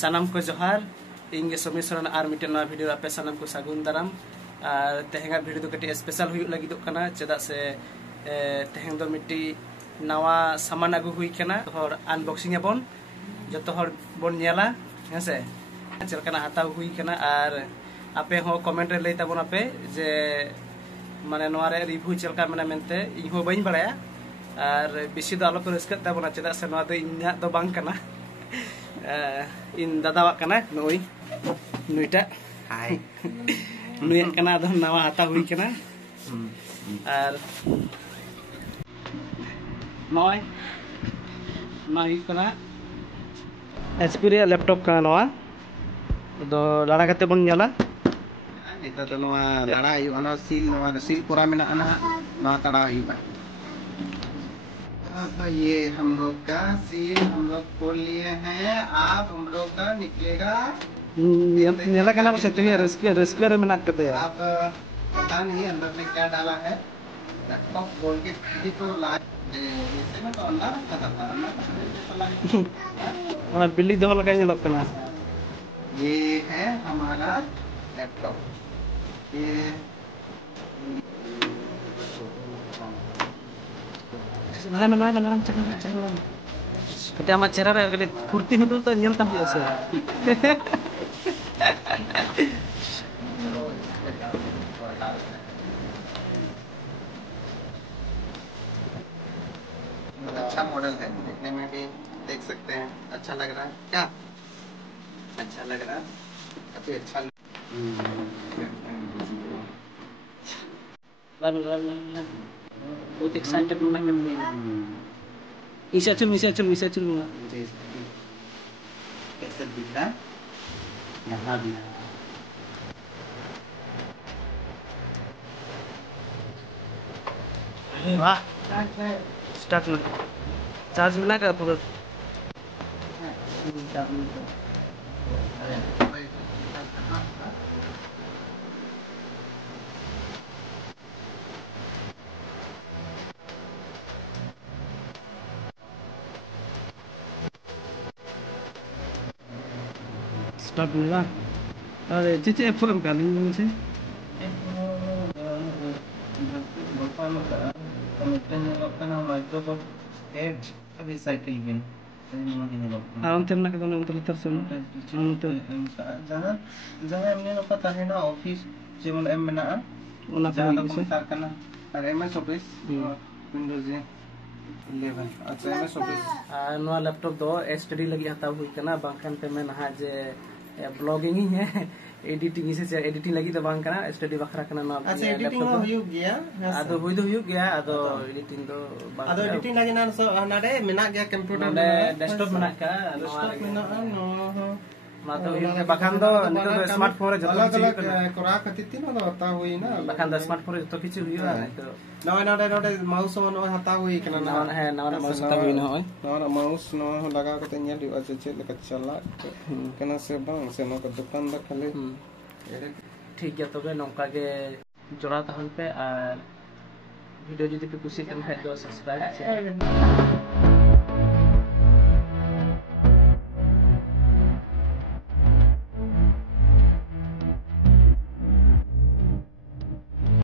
सानाम को जोहार इंगे समी सरन आर मिटन ना वीडियो आपे सानाम को सागुन दाराम और तेहेंगा वीडियो तो कटी स्पेशल हुई लगी दो कना चेदा से तेहें दो मिट्टी नवा सामान अगु हुई कना और अनबॉक्सिंग एबन जतो हर बोन नेला हेसे चलकना हाताव हुई कना और आपे हो कमेंट रे लई ताबन आपे जे माने नवा रे रिव्यू चलका माने मेनते इन हो बइन बड़ाया और बेसी दो आलो को रस्कत ताबना चेदा से नवा दो इन्या दो बांग कना इन दादा कना नोई नुइटा हाय नुय कना दो नवा हाता हुई कना और नोय नोय कना एचपी रे लैपटॉप कना नवा दो लाड़ा कते बन नेला इता तो नवा लाड़ा हयु अना सील पूरा मेना अना नवा तड़ा हयु ये हम लोग का सील हम लोग खोल लिए हैं। आप हम लोग का निकलेगा नेला कना से तो रेस्क्यूअर में नाक करते हैं। आप पता नहीं अंदर में क्या डाला है। लैपटॉप बोल के फिर तो लाइट ऐसे में तो अंदर रखा था और बिल्ली दो लगा ये लोग कना ये है हमारा लैपटॉप। ये mana kita amat cerah ya kali kurti itu tuh nyel tapi biasa अच्छा मॉडल है, देखने में भी देख सकते हैं अच्छा लग रहा है। क्या अच्छा लग रहा है काफी अच्छा बहुत एक्साइटेड मैं इसे चुन कैसे दिख रहा है यहाँ भी वाह स्टार्ट चार्ज मिला का पूरा स्टार्ट मिला अरे चिचे एप्पल का नहीं मुझे माइक्रोसॉफ्ट एज अभी साइकिल में अंतर ना कदम अंतर तरसम अंतर जहाँ हमने ना पता है ना ऑफिस जेमन एम में ना उना जहाँ को तो कंप्यूटर करना और एमएस ऑफिस विंडोज 11 अच्छा एमएस ऑफिस नवा लैपटॉप दो एसटीडी लगी हताव हुई कना बांखान पे मैं नहा जे ब्लॉगिंग ही है एडिटिंग से एडिटिंग लगी तो बांग कना एसटीडी बखरा कना ना अच्छा एडिटिंग हो गया आदो हुई दो गया आदो एडिटिंग दो आदो एडिटिंग लगी ना नाडे मेना गया कंप्यूटर में डेस्कटॉप में का डेस्कटॉप में ना मातो ये बखान दो नितो स्मार्टफोन रे जतो अलग कोरा खती तीन ना हता हुई ना बखान द स्मार्टफोन रे जतो किछु हुई तो नोडे माउस नो हता हुई कना ना है नवा माउस हता हुई ना होय नवा माउस नो लगा के तन्या दिवा से चेक लेका चला कना से बांग से नो का दुकान दा खाली ठीक है तबे नौका के जोड़ा तहन पे और वीडियो जदि पे खुशी कन खाय दो सब्सक्राइब